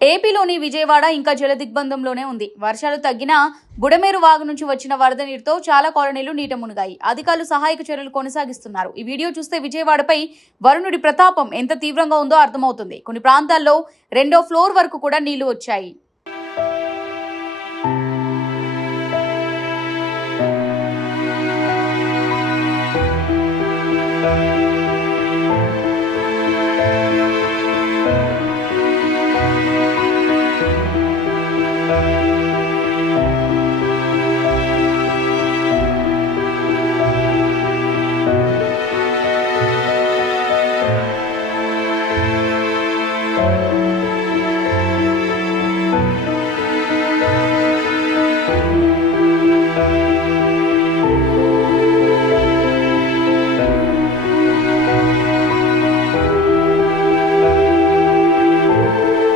ఏపీలోని విజయవాడ ఇంకా జలదిగ్బంధంలోనే ఉంది. వర్షాలు తగ్గినా బుడమేరు వాగు నుంచి వచ్చిన వరద నీటితో చాలా కాలనీలు నీట మునిగాయి. అధికారులు సహాయక చర్యలు కొనసాగిస్తున్నారు. ఈ వీడియో చూస్తే విజయవాడపై వరుణుడి ప్రతాపం ఎంత తీవ్రంగా ఉందో అర్థమవుతుంది. కొన్ని ప్రాంతాల్లో 2వ ఫ్లోర్ వరకు కూడా నీళ్లు వచ్చాయి.